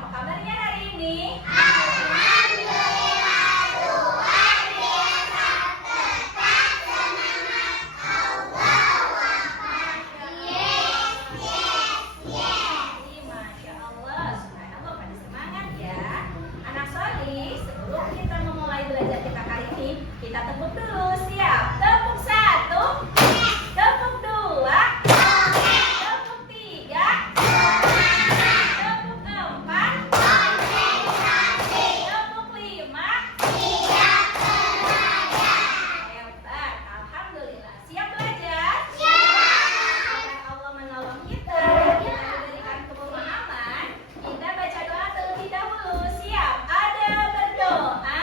apa kabarnya hari ini? Alhamdulillah, Tuhan biasa tetap semangat. Allahu Akbar. Yes, yes, yes. Masya Allah, subhanallah, pada semangat ya. Anak solih, sebelum kita memulai belajar kita kali ini, kita tepuk dulu, siap? Tepuk satu, tepuk dua, tepuk tiga, tepuk empat, tepuk lima. Hebat, alhamdulillah. Siap belajar? Agar Allah menolong kita, kita diberikan kepemahaman. Kita baca doa terlebih dahulu. Siap? Ada berdoa.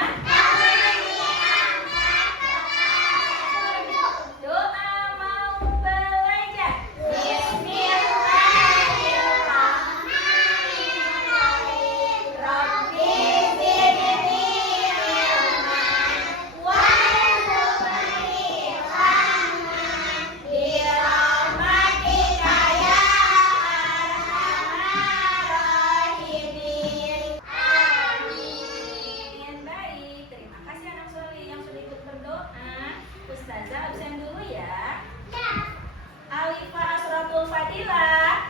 Doa mau belajar. Bismillahirrahmanirrahim. Rabbi zidni ilman warzuqni fahman birahmatika ya arhamar rahimin. Amin. Baik, terima kasih anak soleh yang sudah ikut berdoa. Ustazah absen dulu ya. Alifa Asratul Fadilah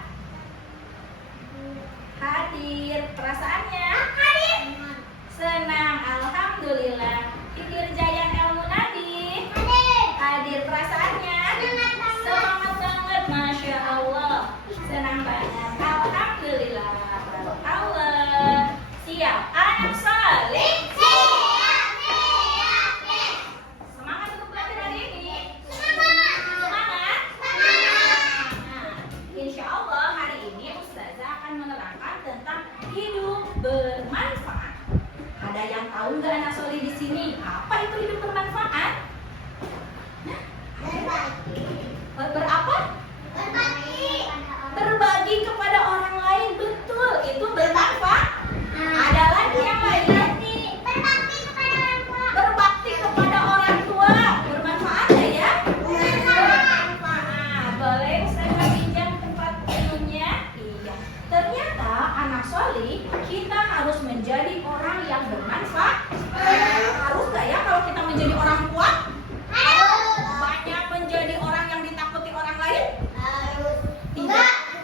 hadir. Perasaannya? Senang, alhamdulillah. Tidur Jayan Ilmu Nabi hadir. Perasaannya? Semangat banget, masya Allah. Senang banget, alhamdulillah. Barakallah. Siap, anak soleh. Semangat untuk belajar hari ini. Semangat. Insya Allah hari ini Ustazah akan menerangkan tentang hidup bermanfaat. Ada yang tahu nggak anak soleh di sini? Apa itu hidup bermanfaat? Berapa? Berbagi kepada orang lain. Betul, itu bermanfaat. Ada lagi yang lain? Berbakti kepada orang tua. Bermanfaat ya? Bermanfaat. Boleh Ustazah pinjam tempat minumnya? Iya. Ternyata anak solih, kita harus menjadi orang yang bermanfaat. Harus nggak ya kalau kita menjadi orang kuat? Banyak menjadi orang yang ditakuti orang lain?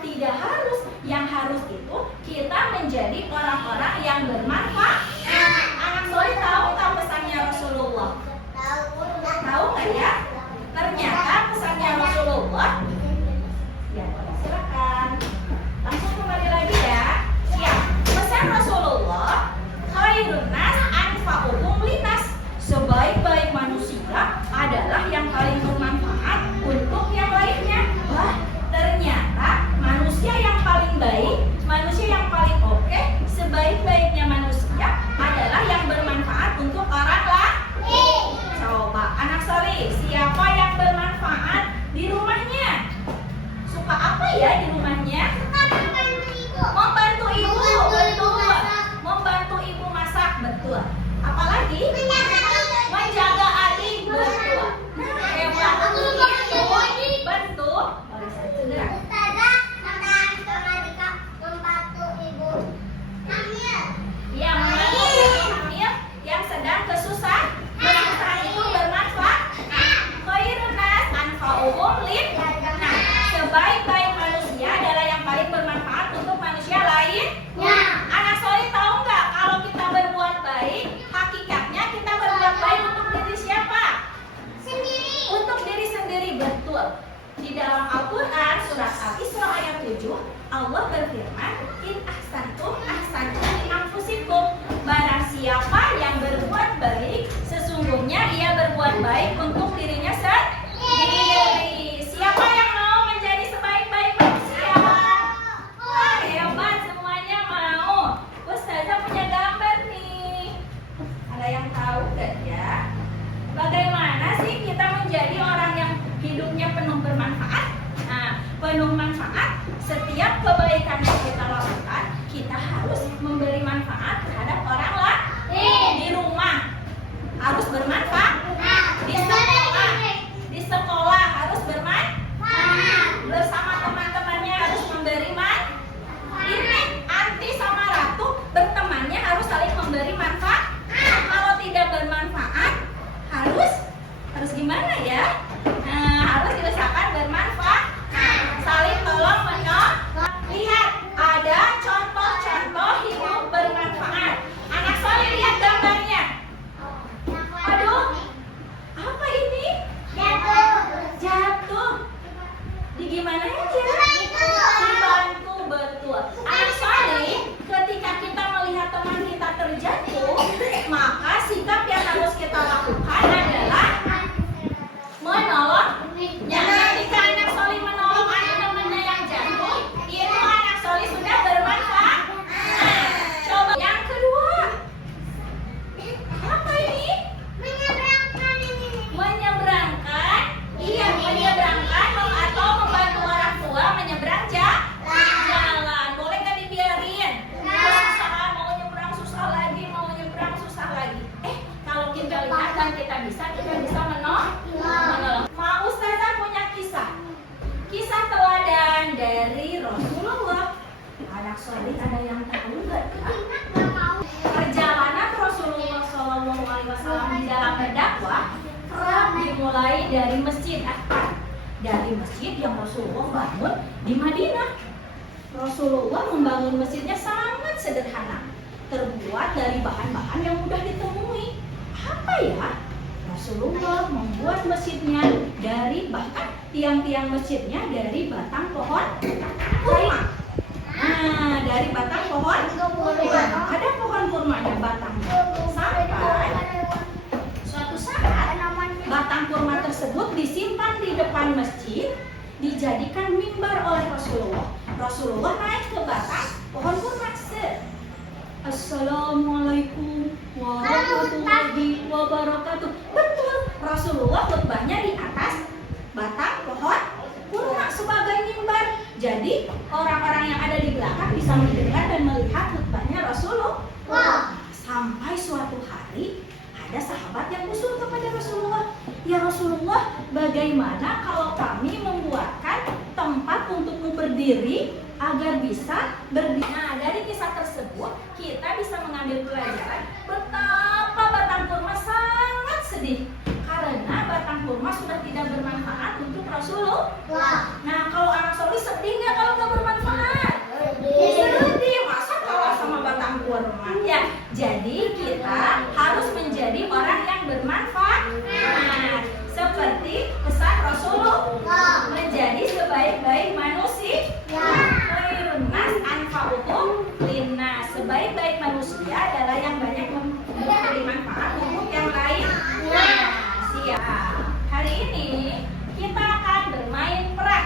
Tidak harus. Yang harus itu kita menjadi orang-orang yang bermanfaat. Anak solih tahu nggak pesannya Rasulullah? Tahu nggak ya? Ternyata pesannya Rasulullah. Ya, silakan. Langsung kembali lagi ya. Siap. Pesan Rasulullah, khairun nas anfa'uhum linnas. Sebaik-baik manusia adalah yang paling bermanfaat untuk yang lainnya. Wah, ternyata manusia yang paling baik, manusia yang paling oke, sebaik-baiknya manusia adalah yang bermanfaat untuk orang lain. Coba anak soleh, siapa yang bermanfaat di rumahnya? Suka apa ya di rumahnya? Membantu ibu, betul. Membantu ibu masak, betul. Apalagi? Menjaga adik, betul. Nah, hebat. Betul. Oleh saya segera. Yang membantu ibu hamil yang sedang kesusahan itu bermanfaat. Khairun nas anfa'uhum linnas. Nah, sebaik-baik manusia adalah yang paling bermanfaat untuk manusia lain. Anak soleh tahu nggak kalau kita berbuat baik, hakikatnya kita berbuat baik untuk diri siapa? Untuk diri sendiri, betul. Di dalam Al-Quran surat Al-Isra ayat 7, Allah berfirman, in ahsantum ahsantum li anfusikum. Barang siapa yang berbuat baik, sesungguhnya ia berbuat baik untuk dirinya sendiri. Siapa yang mau menjadi sebaik-baik manusia? Wah, hebat, semuanya mau. Ustazah punya gambar nih. Ada yang tahu nggak ya? Bagaimana sih kita menjadi orang yang hidupnya penuh bermanfaat? Nah, penuh manfaat. Setiap kebaikan yang kita lakukan, kita harus memberi manfaat terhadap orang lain. Di rumah harus bermanfaat. Di sekolah dari masjid apa? Dari masjid yang Rasulullah bangun di Madinah. Rasulullah membangun masjidnya sangat sederhana, terbuat dari bahan-bahan yang mudah ditemui. Apa ya? Rasulullah membuat masjidnya dari bahkan tiang-tiang masjidnya dari batang pohon kurma. Nah, dari batang pohon kurma. Ada pohon kurmanya batangnya. Sampai suatu saat batang kurma tersebut disimpan di depan masjid, dijadikan mimbar oleh Rasulullah. Rasulullah naik ke batang pohon kurma. Assalamualaikum warahmatullahi wabarakatuh. Betul, Rasulullah khutbahnya di atas batang pohon kurma sebagai mimbar. Jadi orang-orang yang ada di belakang bisa mendengar dan melihat khutbahnya Rasulullah. Sampai suatu hari ada sahabat yang usul kepada Rasulullah, ya Rasulullah, bagaimana kalau kami membuatkan tempat untukmu berdiri agar bisa berdiri. Nah, dari kisah tersebut kita bisa mengambil pelajaran betapa batang kurma sangat sedih karena batang kurma sudah tidak bermanfaat untuk Rasulullah. Nah, kalau anak soleh sedih nggak kalau nggak bermanfaat? Sedih, masa kalah sama batang kurma? Ya, jadi kita harus menjadi orang yang bermanfaat. Nah, seperti pesan Rasulullah, menjadi sebaik-baik manusia. Nas anfa'ukum linnas. Sebaik-baik manusia adalah yang banyak memberi manfaat untuk yang lain. Nah, siap. Hari ini kita akan bermain peran.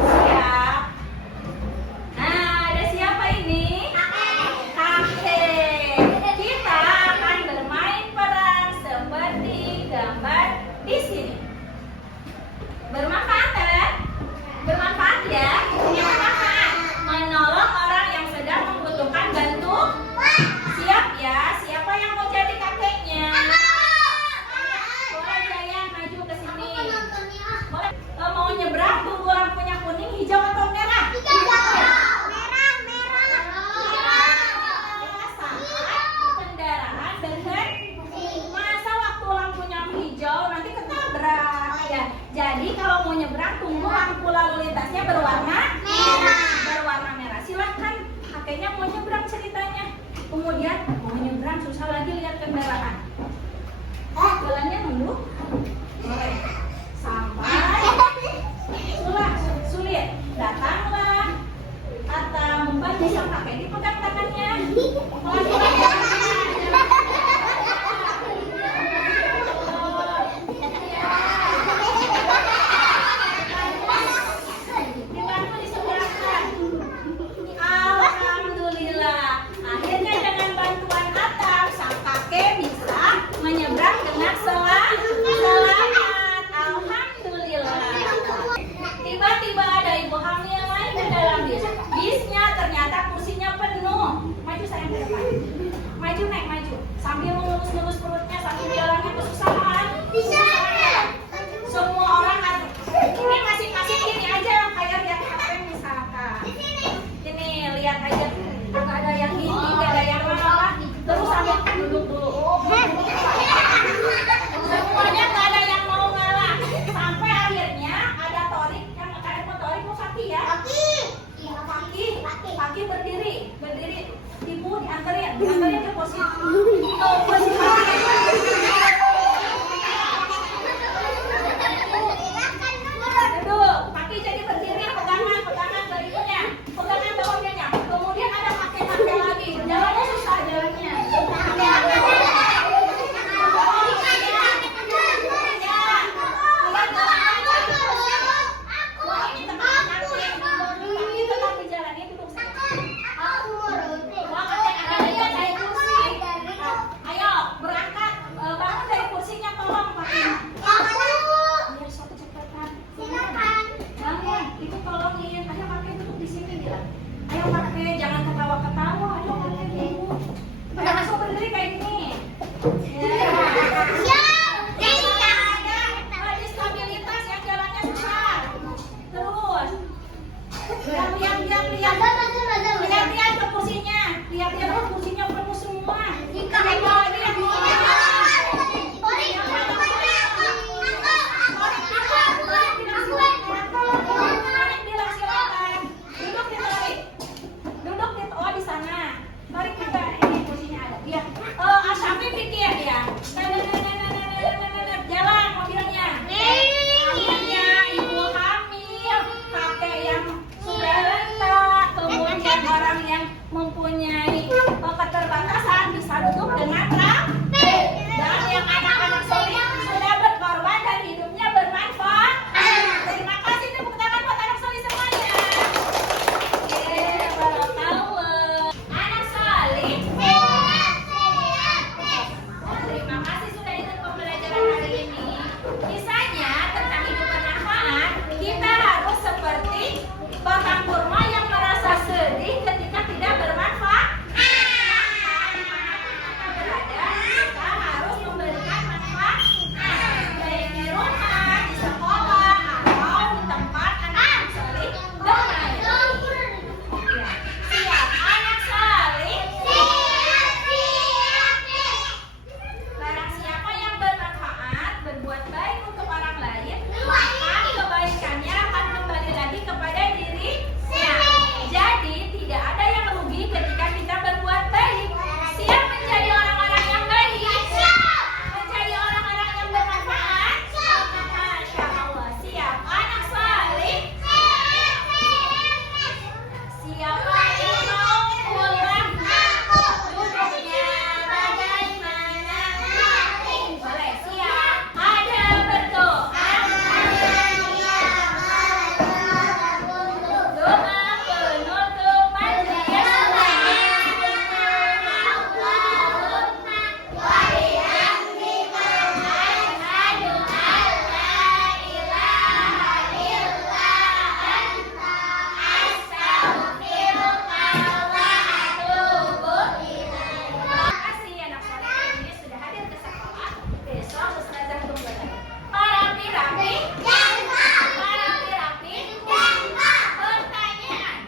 Siap. Nah, ada siapa ini? Kakek. Kita akan bermain peran seperti gambar di sini. Bermanfaat kan? Bermanfaat ya? Menolong orang yang sedang membutuhkan bantuan. Siap ya? Siapa yang mau jadi kakeknya? Boleh Jaya maju ke sini. Boleh. Mau nyebrang tunggu lampunya kuning, hijau atau merah? Saat kendaraan berhenti. Masa waktu lampunya hijau nanti ketabrak ya. Jadi kalau mau nyebrang tunggu lampu lalu lintasnya berwarna merah. Silahkan, kakeknya mau nyebrang ceritanya. Kemudian mau nyebrang susah lagi lihat kendaraan. Jalannya mundur. Boleh. Sampai sulit. Datanglah atau membantu sang kakek dipegang tangannya. Tiba-tiba ada ibu hamil yang lain di dalam bis. Bisnya ternyata kursinya penuh. Maju sayang ke depan. Maju naik maju. Sambil mengelus-ngelus perutnya sambil jalannya kesusahan. Semua orang ini masing-masing gini aja kayak lihat HP misalkan. Ini lihat aja. Gak ada yang gini, gak ada yang apa. Terus sambil duduk dulu. Semuanya gak ada yang mau ngalah. Sampai akhirnya ada Torik yang Torik mau Fakih ya? Fakih berdiri, ibu dianterin ke posisi. Posisi duduk, Fakih jadi berdiri, pegangan berikutnya, pegangan bawahnya. Kemudian ada pakai lagi, jalannya susah jalannya. hidup dengan rapi. Dan yang anak-anak solih sudah berkorban dan hidupnya bermanfaat. Terima kasih, tepuk tangan buat anak solih semuanya. Oke, barakallah. Anak solih. Terima kasih sudah ikut pembelajaran hari ini. Kisahnya tentang hidup bermanfaat. Kita harus seperti batang kurma yang merasa sedih ketika tidak bermanfaat. Kita berada, kita harus memberikan manfaat. Baik di rumah, di sekolah, atau di tempat anak solih bermain. Ya. Siap anak solih. Barang siapa yang bermanfaat, berbuat baik untuk orang lain, maka kebaikannya akan kembali lagi kepada dirinya. Jadi tidak ada yang rugi ketika kita berbuat baik. Siap menjadi orang-orang yang baik? Menjadi orang-orang yang bermanfaat? Masya Allah. Siap anak salih? Siapa yang mau pulang? Duduknya bagaimana? Boleh, siap. Ada berdoa. Doa penutup majelis. Terima kasih anak soleh hari ini sudah hadir ke sekolah. Besok ustazah tunggu lagi. Rapi-rapi. Rapi-rapi. Pertanyaan.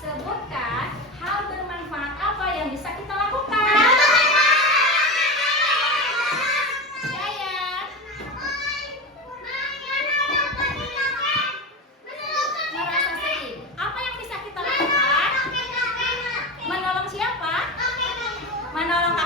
Sebutkan hal bermanfaat apa yang bisa kita lakukan. Yayat. Merasa sedih. Apa yang bisa kita lakukan? Menolong siapa? Menolong